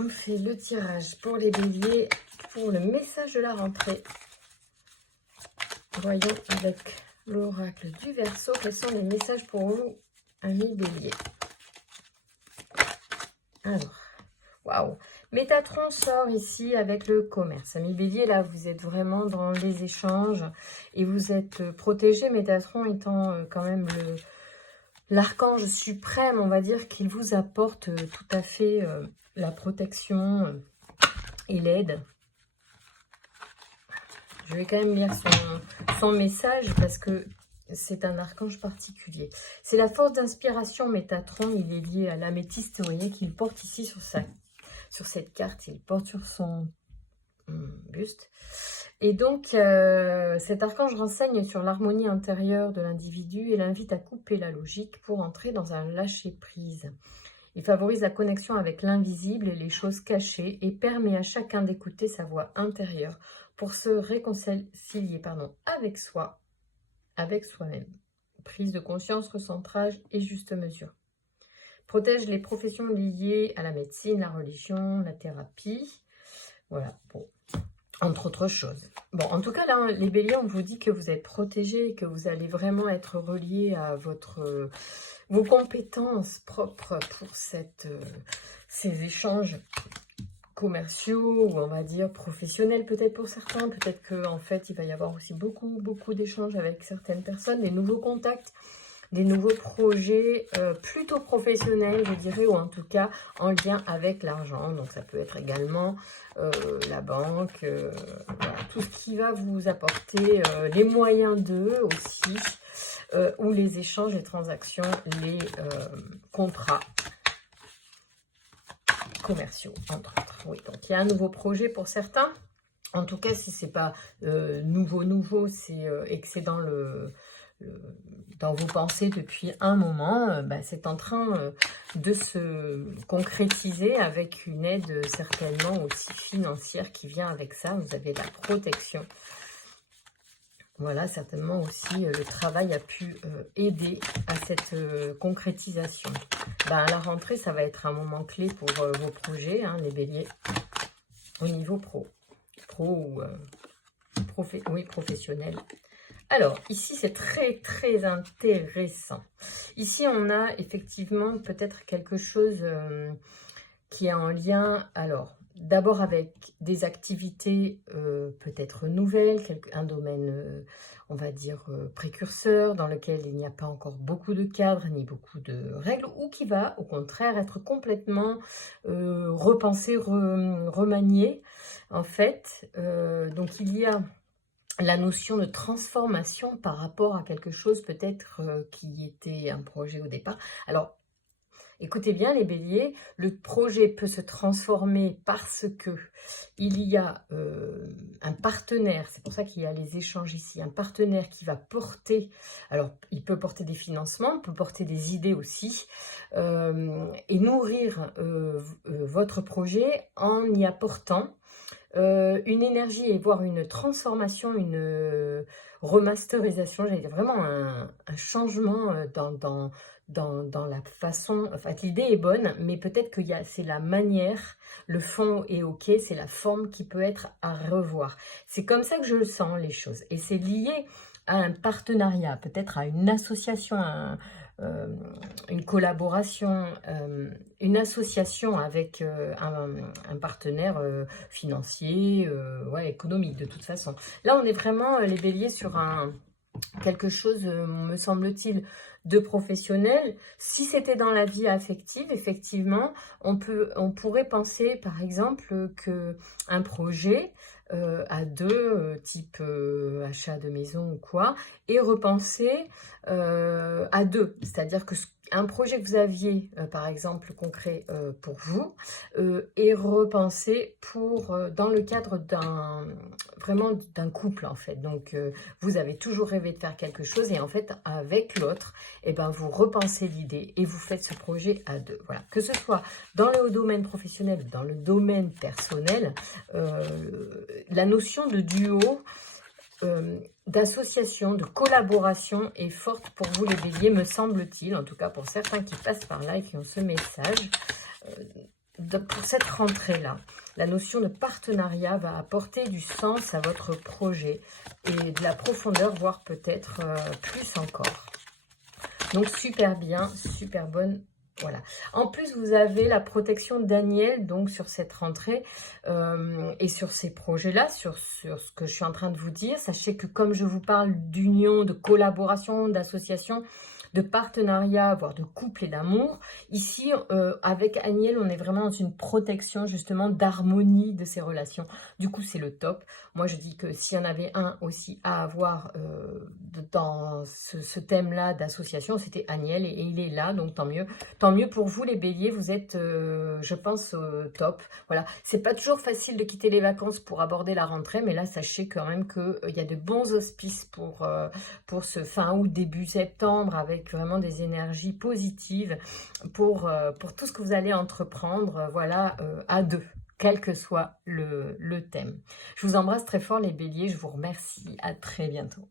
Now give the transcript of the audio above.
On fait le tirage pour les béliers, pour le message de la rentrée. Voyons avec l'oracle du Verseau, quels sont les messages pour vous, amis béliers. Alors, waouh, Métatron sort ici avec le commerce. Amis bélier, là, vous êtes vraiment dans les échanges et vous êtes protégé. Métatron étant quand même l'archange suprême, on va dire, qu'il vous apporte tout à fait la protection et l'aide. Je vais quand même lire son message parce que c'est un archange particulier. C'est la force d'inspiration Métatron. Il est lié à l'améthyste, vous voyez, qu'il porte ici sur cette carte. Il porte sur son buste. Et donc, cet archange renseigne sur l'harmonie intérieure de l'individu et l'invite à couper la logique pour entrer dans un lâcher-prise. Il favorise la connexion avec l'invisible et les choses cachées et permet à chacun d'écouter sa voix intérieure pour se réconcilier avec soi, avec soi-même. Prise de conscience, recentrage et juste mesure. Protège les professions liées à la médecine, la religion, la thérapie. Voilà, bon, entre autres choses. Bon, en tout cas, là, les béliers, on vous dit que vous êtes protégés, que vous allez vraiment être reliés à vos compétences propres pour ces échanges commerciaux ou on va dire professionnels peut-être pour certains. Peut-être qu'en fait, il va y avoir aussi beaucoup d'échanges avec certaines personnes, des nouveaux contacts, des nouveaux projets plutôt professionnels, je dirais, ou en tout cas en lien avec l'argent. Donc ça peut être également la banque, voilà, tout ce qui va vous apporter les moyens d'eux aussi, ou les échanges, les transactions, les contrats commerciaux, entre autres. Oui, donc il y a un nouveau projet pour certains. En tout cas, si c'est pas nouveau, c'est et que c'est dans dans vos pensées depuis un moment, c'est en train de se concrétiser avec une aide certainement aussi financière qui vient avec ça. Vous avez de la protection. Voilà, certainement aussi le travail a pu aider à cette concrétisation. À la rentrée, ça va être un moment clé pour vos projets, hein, les béliers, au niveau pro ou professionnel. Alors, ici, c'est très intéressant. Ici, on a effectivement peut-être quelque chose qui est en lien, alors, d'abord avec des activités peut-être nouvelles, un domaine, on va dire, précurseur, dans lequel il n'y a pas encore beaucoup de cadres, ni beaucoup de règles, ou qui va, au contraire, être complètement repensé, remanié, en fait. Donc, il y a la notion de transformation par rapport à quelque chose peut-être qui était un projet au départ. Alors, écoutez bien les béliers, le projet peut se transformer parce que il y a un partenaire, c'est pour ça qu'il y a les échanges ici, un partenaire qui va porter, alors il peut porter des financements, il peut porter des idées aussi, et nourrir votre projet en y apportant une énergie et voire une transformation, une remasterisation, j'allais dire vraiment un changement dans la façon, enfin l'idée est bonne, mais peut-être que c'est la manière, le fond est ok, c'est la forme qui peut être à revoir. C'est comme ça que je le sens les choses, et c'est lié à un partenariat, peut-être à une association, une collaboration, une association avec un partenaire financier, économique de toute façon. Là, on est vraiment, les béliers, sur quelque chose, me semble-t-il, de professionnel. Si c'était dans la vie affective, effectivement, on pourrait penser, par exemple, qu'un projet à deux, type achat de maison ou quoi, est repensé à deux. C'est-à-dire que un projet que vous aviez, par exemple, concret pour vous, est repensé dans le cadre vraiment d'un couple, en fait. Donc, vous avez toujours rêvé de faire quelque chose et en fait, avec l'autre, vous repensez l'idée et vous faites ce projet à deux. Voilà. Que ce soit dans le domaine professionnel ou dans le domaine personnel, la notion de duo, d'association, de collaboration est forte pour vous les béliers, me semble-t-il, en tout cas pour certains qui passent par là et qui ont ce message. pour cette rentrée-là, la notion de partenariat va apporter du sens à votre projet et de la profondeur, voire peut-être plus encore. Donc super bien, super bonne. Voilà. En plus, vous avez la protection d'Aniel donc sur cette rentrée et sur ces projets-là, sur ce que je suis en train de vous dire. Sachez que comme je vous parle d'union, de collaboration, d'association, de partenariat, voire de couple et d'amour, ici, avec Aniel, on est vraiment dans une protection justement d'harmonie de ces relations. Du coup, c'est le top. Moi, je dis que s'il y en avait un aussi à avoir dans ce thème-là d'association, c'était Aniel et il est là, donc tant mieux. Tant mieux pour vous les béliers, vous êtes, je pense, top. Voilà, c'est pas toujours facile de quitter les vacances pour aborder la rentrée, mais là, sachez quand même qu'il y a de bons auspices pour ce fin août, début septembre, avec vraiment des énergies positives pour tout ce que vous allez entreprendre, voilà, à deux, quel que soit le thème. Je vous embrasse très fort les béliers, je vous remercie, à très bientôt.